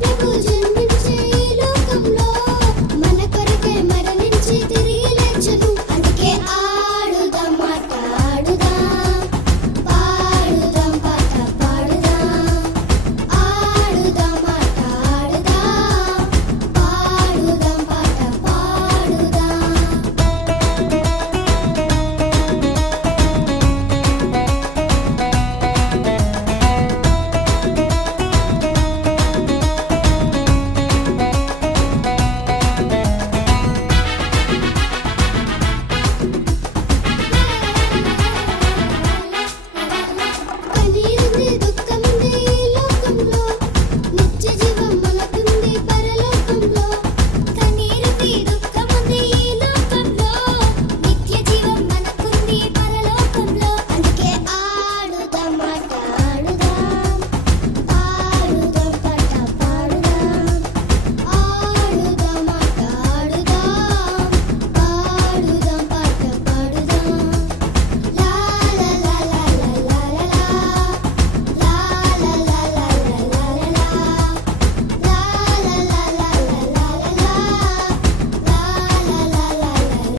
ప్రభుజన్